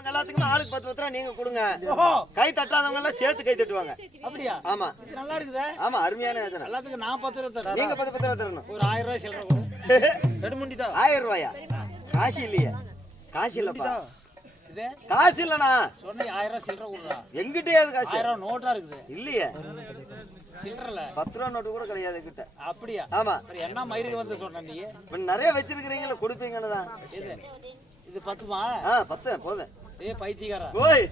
அவங்க எல்லாத்துக்குமே ஆளுக்கு பத்து பத்து ரூபா நீங்க கொடுங்க. கை தட்டாதவங்க எல்லாம் சேர்த்து கை தட்டுவாங்க. அப்படியா? ஆமா. இது நல்லா இருக்குதே. ஆமா அருமையான யோசனை எல்லாத்துக்கும் நான் பத்து ரூபா தரேன். நீங்க பத்து பத்து ரூபா தரணும். ஒரு ஆயிரம் ரூபாய் கொடு நெடுமுண்டிட்டா ஆயிரம் ரூபாயா? காசு இல்லையா. காசு இல்லப்பா. இதே? காசு இல்லண்ணா. சொன்ன ஆயிரம் ரூபாய் சில்லற கொடுறா. எங்கிட்டயாவது காசு. ஆயிரம் நோட்டா இருக்குது. இல்லையே. சில்லறல பத்து ரூபா நோட்டு கூட கிடையாது கிட்ட அப்படியா? ஆமா. என்ன மயிருக்கு வந்து சொன்ன நீ? நிறைய வச்சிருக்கிறீங்களா கொடுப்பீங்கன்னு தான். இது இது பத்துமா? ஆ பத்து போதும். ஏ பைத்தியக்காரா ஓய்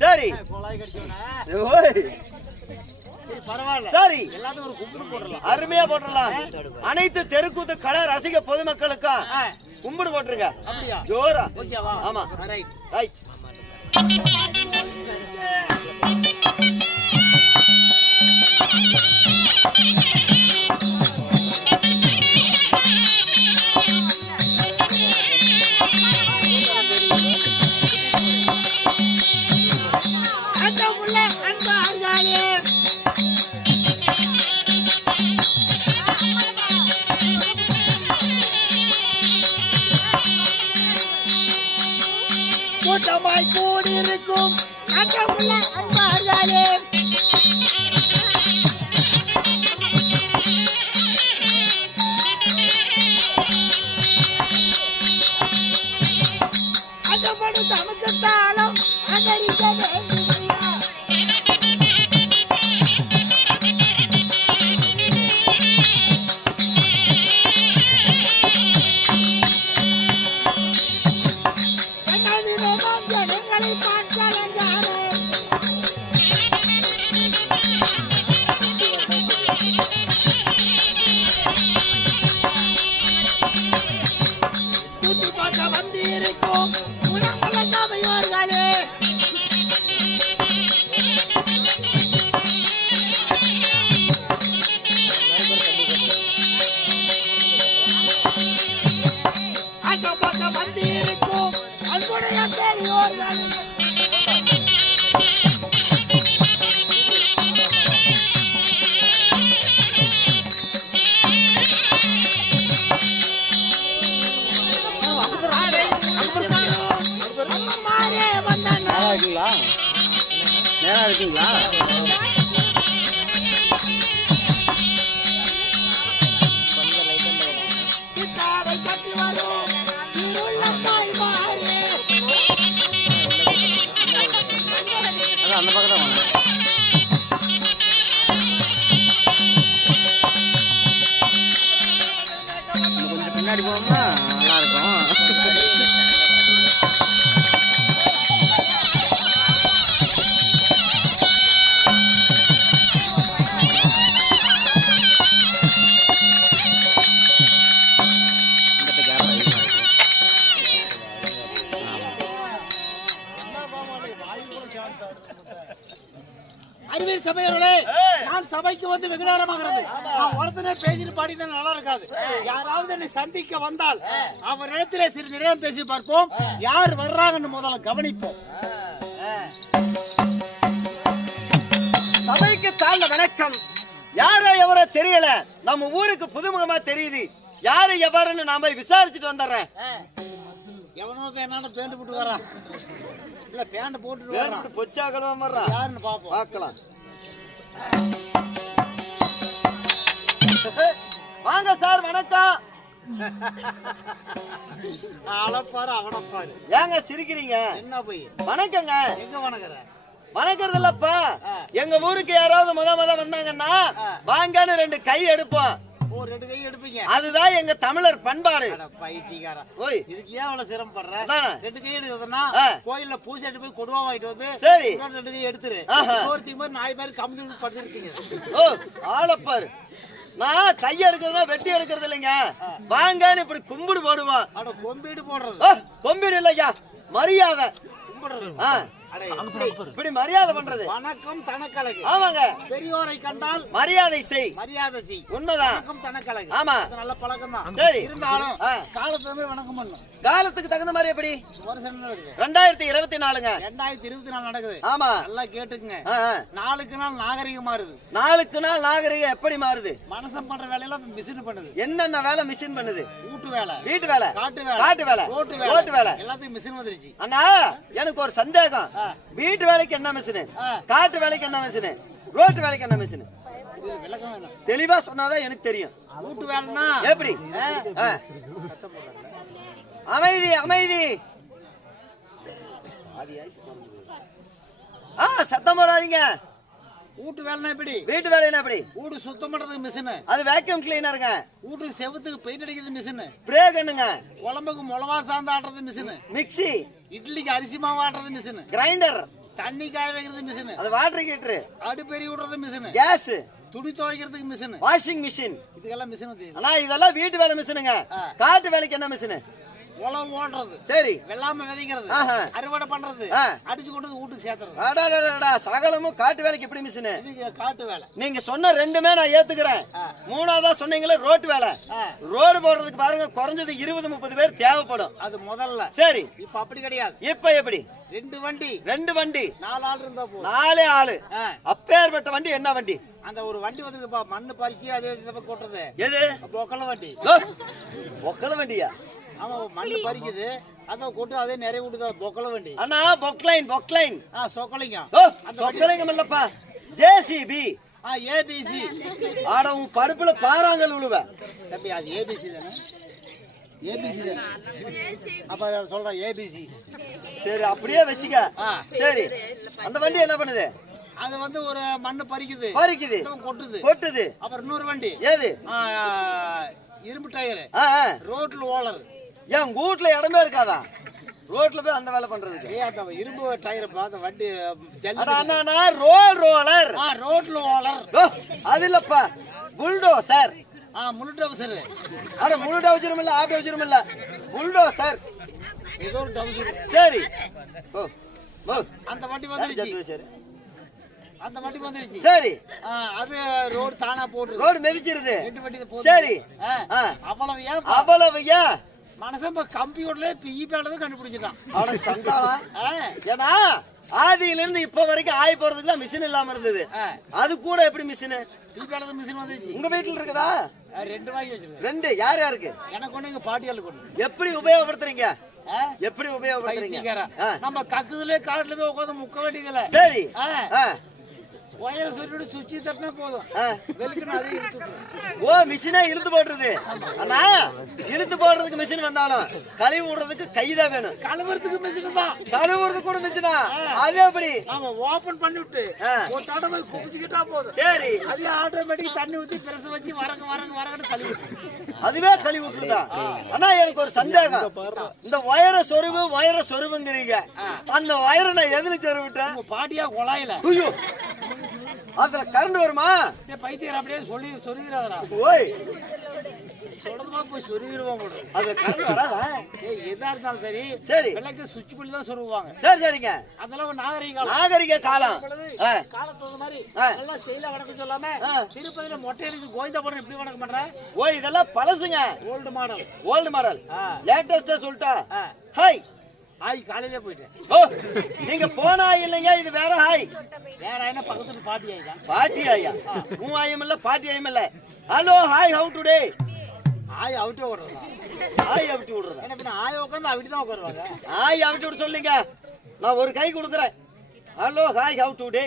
சரி கொலாய் கடிச்சவன ஓய் சரி பரவாயில்ல சரி எல்லாத்துக்கும் ஒரு கும்பிடு போடலாம் அருமையா போட்டுடலாம் அனைத்து தெருக்கூத்து கலை ரசிக பொதுமக்களுக்கும் ஆ, கும்பிடு போட்டுருங்க அப்படியா ஜோரா ஆமா ரைட் ரைட் கூட்டமாய் அன்பார்களே வந்திருக்கும். குணமுள்ள சபையோர்களே அக்கம் பக்கம் வந்திருக்கும். அன்புடைய பெரியோர்களே. பின்னாடி போனோம்னா நல்லா அறிவியல் சபையோர்களே நான் சபைக்கு வந்து வெகு நேரமாகிறது நான் உடனே பேசிட்டு பாடினா நல்லா இருக்காது. யாராவது என்னை சந்திக்க வந்தால் அவரிடத்திலே சிறிது நேரம் பேசி பார்ப்போம். யார் வர்றாங்கன்னு முதல்ல கவனிப்போம். சபைக்கு தாழ்ந்த வணக்கம். யாரோ எவரோ தெரியல. நம்ம ஊருக்கு புதுமுகமா தெரியுது. யாரு எவருன்னு நாம விசாரிச்சுட்டு வந்துடுறேன். எவனோ என்னன்னு பேண்ட் போட்டு வரான் இல்ல பேண்ட் வேறு பொச்சா வர்றான். யாருன்னு பாப்போம் பார்க்கலாம். வாங்க சார் வணக்கம். அளப்பாரு அவனப்பாரு. ஏங்க சிரிக்கிறீங்க? என்ன போய்? வணக்கங்க. எங்க வணங்குற? வணக்கறது இல்லப்பா. எங்க ஊருக்கு யாராவது முத முத வந்தாங்கன்னா வாங்கன்னு ரெண்டு கை எடுப்போம். ஓ ரெண்டு கை எடுப்பீங்க. அதுதான் எங்க தமிழர் பண்பாடு. பைத்தியக்காரன். ஓய். இதுக்கு ஏன் அவ்வளவு சிரமப்படுற. ரெண்டு கை எடுக்கிறதுனா. கோயில்ல பூஜை எடுத்து போய் கொடுவா வாங்கிட்டு வந்து சரி. ரெண்டு கை எடுத்துரு. இன்னொருத்தி மாதிரி நாய் மாதிரி கம்பி படுத்துருக்கீங்க. ஓ ஆளப்பாரு நான் கை எடுக்கிறதுனா வெட்டி எடுக்கிறது இல்லைங்க. வாங்கன்னு இப்படி கும்பிடு போடுவான் கொம்பிடு போடுறது. கொம்பிடு இல்லையா? மரியாதை. கும்பிடுறது. இப்படி மரியாதை பண்றது. வணக்கம் தனக்கழகு. ஆமாங்க. பெரியோரை கண்டால் மரியாதை செய். மரியாதை செய். உண்மைதான். வணக்கம் தனக்கழகு. ஆமா. நல்ல பழக்கம் தான் சரி. இருந்தாலும். காலத்துல வணக்கம் பண்ணும். காலத்துக்கு தகுந்த மாதிரி எப்படி? ரெண்டாயிரத்தி இருபத்தி நாலுங்க. ரெண்டாயிரத்தி இருபத்தி நாலு நடக்குது. ஆமா. நல்லா கேட்டுக்குங்க. நாளுக்கு நாள் நாகரிகம் மாறுது. நாளுக்கு நாள் நாகரிகம் எப்படி மாறுது? மனுஷன் பண்ற வேலையெல்லாம் மிஷின் பண்ணுது. என்னென்ன வேலை மிஷின் பண்ணுது? வீட்டு வேலை. வீட்டு வேலை. காட்டு வேலை. காட்டு வேலை. ரோட்டு வேலை. வேலை. எல்லாத்துக்கும் மிஷின் வந்துருச்சு. அண்ணா எனக்கு ஒரு சந்தேகம். வீட்டு வேலைக்கு என்ன மிஷினு. காட்டு வேலைக்கு என்ன மிஷினு ரோட்டு வேலைக்கு என்ன மிஷினு தெளிவா சொன்னாதான் எனக்கு தெரியும். வீட்டு வேலைன்னா? எப்படி. அமைதி அமைதி. ஆ சத்தம் போடாதீங்க. வீட்டு வேலைன்னா எப்படி? வீட்டு வேலை என்ன எப்படி? வீடு சுத்தம் பண்றதுக்கு மிஷின் அது வேக்யூம் கிளீனருங்க வீட்டுக்கு செவுத்துக்கு பெயிண்ட் அடிக்கிறது மிஷின் ஸ்ப்ரே கண்ணுங்க குழம்புக்கு மிளவா சாந்து ஆட்டுறது மிஷின் மிக்ஸி இட்லிக்கு அரிசி மாவு ஆட்டுறது மிஷின் கிரைண்டர் தண்ணி காய வைக்கிறது மிஷின் அது வாட்டர் ஹீட்டர் அடுப்பெரி விடுறது மிஷின் கேஸ் துணி துவைக்கிறதுக்கு மிஷின் வாஷிங் மிஷின் இதுக்கெல்லாம் மிஷின் ஆனா இதெல்லாம் வீட்டு வேலை மிஷினுங்க. காட்டு வேலைக்கு என்ன மிஷினு உழவு ஓடுறது. சரி. வெள்ளாம விதைக்கிறது ஆஹா. அறுவடை பண்றது. அடிச்சு கொண்டு வீட்டுக்கு சேர்த்துறது. சகலமும் காட்டு வேலைக்கு எப்படி மிஷினு காட்டு வேலை. நீங்க சொன்ன ரெண்டுமே நான் ஏத்துக்கிறேன். மூணாவதா சொன்னீங்களே ரோட்டு வேலை. ரோடு போடுறதுக்கு பாருங்க குறைஞ்சது இருபது முப்பது பேர் தேவைப்படும். அது முதல்ல. சரி. இப்ப அப்படி கிடையாது. இப்ப எப்படி? ரெண்டு வண்டி. ரெண்டு வண்டி. நாலு ஆள் இருந்தா நாலே ஆளு. அப்பேற்பட்ட வண்டி என்ன வண்டி? அந்த ஒரு வண்டி வந்துருக்குப்பா மண்ணு பறிச்சு அதே கொட்டுறது. எது? பொக்கல வண்டி. ஓ, ஒக்கல வண்டியா? ஆமா மண்ணு பறிக்குது. அதை கொட்டு அதே நிறைய விட்டுதா பொக்கல வண்டி. அண்ணா பொக்லைன் பொக்லைன் ஆ சொக்கலிங்க. ஓ சொக்கலிங்கம் இல்லப்பா ஜேசிபி ஆ ஏபிசி ஆட உன் படுப்புல பாறாங்கல் உழுவ. தம்பி அது ஏபிசி தானே? ஏபிசி தானே? அப்ப சொல்றேன் ஏபிசி சரி அப்படியே வச்சுக்க. ஆ. சரி. அந்த வண்டி என்ன பண்ணுது? அது வந்து ஒரு மண்ணு பறிக்குது. பறிக்குது. கொட்டுது. கொட்டுது. அப்புறம் இன்னொரு வண்டி. ஏது? ஆ, இரும்பு டயரு. ஆ, ஆ. ரோட்ல ஓலர். ஏன் உங்க இடமே இருக்காதா? ரோட்ல போய் அந்த வேலை பண்றதுக்கு. இரும்பு டயர் அந்த வண்டி அண்ணா ரோல் ரோலர் ஓலர் ஓ, அது இல்லப்பா. புல்டோசர் ஆ முழு டவுசர் அட முழு டவுச்சரும் இல்ல ஆப் டவுச்சரும் இல்ல. புல்டோசர் ஏதோ ஒரு டவுசர் சரி. ஓ அந்த வண்டி வந்துருச்சு. சரி அந்த வண்டி வந்துருச்சு. சரி. அது ரோடு தானா போட்டுருது ரோடு மிதிச்சிருது. ரெண்டு வண்டி. சரி. அவ்வளவு ஏன் அவ்வளவு ஏன்? மனசன் இப்ப கம்ப்யூட்டர்ல பிஇ பேலதான் கண்டுபிடிச்சிட்டான் அவன ஆ, ஏன்னா ஆதியில இருந்து இப்ப வரைக்கும் ஆய் போறதுக்கு மிஷின் இல்லாம இருந்தது. அது கூட எப்படி மிஷின் பிஇ பேலதான் மிஷின் வந்துருச்சு உங்க வீட்டுல இருக்குதா? ரெண்டு வாங்கி வச்சிருக்கேன். ரெண்டு. யார் யாருக்கு? எனக்கு ஒண்ணு எங்க பாட்டியாளுக்கு ஒண்ணு. எப்படி உபயோகப்படுத்துறீங்க? எப்படி உபயோகப்படுத்துறீங்க. நம்ம கக்குதுலயே காட்டுல போய் உட்காந்து முக்க வேண்டியதில்ல சரி. ஒயரை சொல்லிட்டு சுவிட்ச் தட்டினா போதும். ஓ மிஷினே இழுத்து போடுறது அண்ணா இழுத்து போடுறதுக்கு மிஷின் வந்தாலும் கழுவி விடுறதுக்கு கைதான் வேணும். கழுவுறதுக்கு மிஷின் தான். கழுவுறதுக்கு கூட மிஷினா? அது எப்படி? நாம ஓபன் ஆ. ஒரு தடவை குமிச்சுக்கிட்டா போதும். சரி. அதே ஆட்டோமேட்டிக் தண்ணி ஊத்தி பிரஸ் வச்சு வரங்க வரங்க வரங்கன்னு கழுவி அதுவே கழுவி விட்டுருதா? அண்ணா எனக்கு ஒரு சந்தேகம். இந்த வயர சொருவு வயர சொருவுங்கிறீங்க. அந்த வயரை நான் எதுல சொருவிட்டேன்? பாட்டியா குழாயில. ஐயோ. அதுல கரண்ட் வருமா? பைத்தியர் அப்படியே சொல்லி சொல்லிடுறாரா ஓய். சொல்றதுமா போய் சொல்லிடுவோம் போடு அதுல கரண்ட் வராதா? ஏய் எதா இருந்தாலும் சரி சரி. விளக்கு சுவிட்ச் பண்ணி தான் சொல்லுவாங்க. சரி சரிங்க. அதெல்லாம் ஒரு நாகரிக காலம். நாகரிக காலம். ஆ, காலத்தோட மாதிரி ஆ. நல்லா செயலா வணக்கம் சொல்லாம. திருப்பதியில மொட்டை அடிச்சு கோவிந்தா போடுற எப்படி வணக்கம் பண்ற? ஓய் இதெல்லாம் பழசுங்க. Old model old model. லேட்டஸ்டா சொல்லிட்டா. ஆ. ஹாய் ஆய் காலையிலே போயிட்டேன். ஓ. நீங்க போனா இல்லைங்க இது வேற ஹாய். வேற என்ன பக்கத்துல பாட்டி ஆயிதான் பாட்டி ஐயா. உன் ஆயம் இல்ல பாட்டி ஆயம் இல்ல. ஹலோ ஹாய் ஹவு டுடே ஆய் அவுட்டே ஓடுறதா ஹாய் அவிட்டு விடுறதா என்ன பின்ன ஆய உட்காந்து அப்படி தான் உட்காருவாங்க? ஹாய் அவிட்டு விட சொல்லுங்க. நான் ஒரு கை கொடுக்குறேன். ஹலோ ஹாய் ஹவு டுடே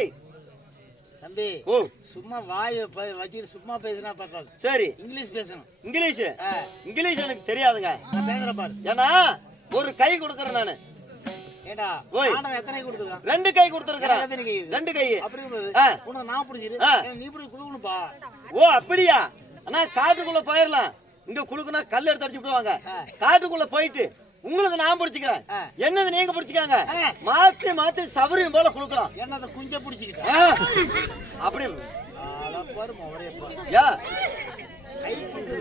தம்பி ஓ. சும்மா வாய வச்சுட்டு சும்மா பேசினா பத்தாது சரி. இங்கிலீஷ் பேசணும். இங்கிலீஷ். இங்கிலீஷ் எனக்கு தெரியாதுங்க. நான் பேசுறேன் பாரு. ஏன்னா ஒரு கை கொடுக்குறேன் நானு. ஆண்டவன் எத்தனை கொடுத்துருக்கான்? ரெண்டு கை கொடுத்துருக்கிறேன். எத்தனை கை? இருக்கு? ரெண்டு கை. அப்படி. உனக்கு நான் பிடிச்சிரு. நீ பிடிச்சி குடுக்கணும்பா ஓ அப்படியா? அண்ணா காட்டுக்குள்ள போயிடலாம் இங்க குளுக்குனா கல் எடுத்து அடிச்சு விடுவாங்க. காட்டுக்குள்ள போயிட்டு உங்களுக்கு நான் பிடிச்சிக்கிறேன். என்னது நீங்க பிடிச்சிக்காங்க. மாத்தி மாத்தி சபரியும் போல குளுக்கலாம் என்ன அதை குஞ்ச பிடிச்சிக்கிட்டேன். அப்படி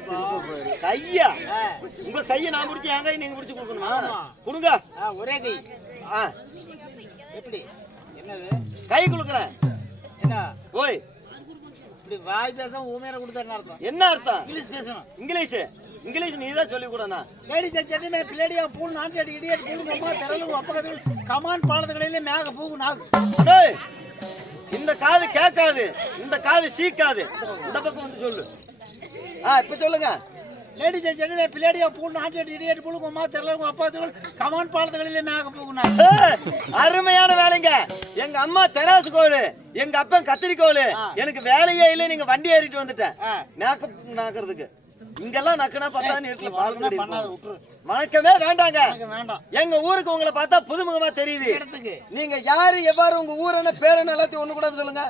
கை கையா. உங்க கையை நான் பிடிச்சி என் கையை நீங்க பிடிச்சு கொடுக்கணுமா. கொடுங்க. ஒரே கை. ஆ. எப்படி? என்னது? கை குலுக்குறேன் என்ன? ஓய். இப்படி வாய் பேச ஊமையில கொடுத்தா என்ன அர்த்தம்? என்ன அர்த்தம்? இங்கிலீஷ் பேசணும். இங்கிலீஷ். இங்கிலீஷ் நீ தான் சொல்லி கூடனா லேடிஸ் அண்ட் ஜென்டில்மேன் பிள்ளைடியா பூல் நான் செடி இடியட் பூல் அம்மா தெரலு அப்பகத்தில் கமான் பாலத்துகளிலே மேக பூகு நாகு டேய், இந்த காது கேட்காது. இந்த காது சீக்காது. இந்த பக்கம் வந்து சொல்லு. ஆ இப்ப சொல்லுங்க. லேடிஸ் அண்ட் ஜென்டில்மேன் பிள்ளைடியா பூல் நான் செடி இடியட் பூல் அம்மா தெரலு அப்பகத்தில் கமான் பாலத்துகளிலே மேக பூகு நாகு ஏய், அருமையான வேலைங்க. எங்க அம்மா தெராசு கோளு எங்க அப்பன் கத்திரி கோளு எனக்கு வேலையே இல்லை நீங்க வண்டி ஏறிட்டு வந்துட்டேன். மேக்கப் நாக்குறதுக்கு. இங்கெல்லாம் நக்குனா பார்த்தா வீட்டுல பால் பண்ணாத கடி விட்டுரு. வணக்கமே வேண்டாங்க. எங்க ஊருக்கு உங்களை பார்த்தா புதுமுகமா தெரியுது. நீங்க யாரு எவ்வாறு உங்க ஊர் என்ன பேர் என்ன எல்லாத்தையும் ஒண்ணு கூட சொல்லுங்க.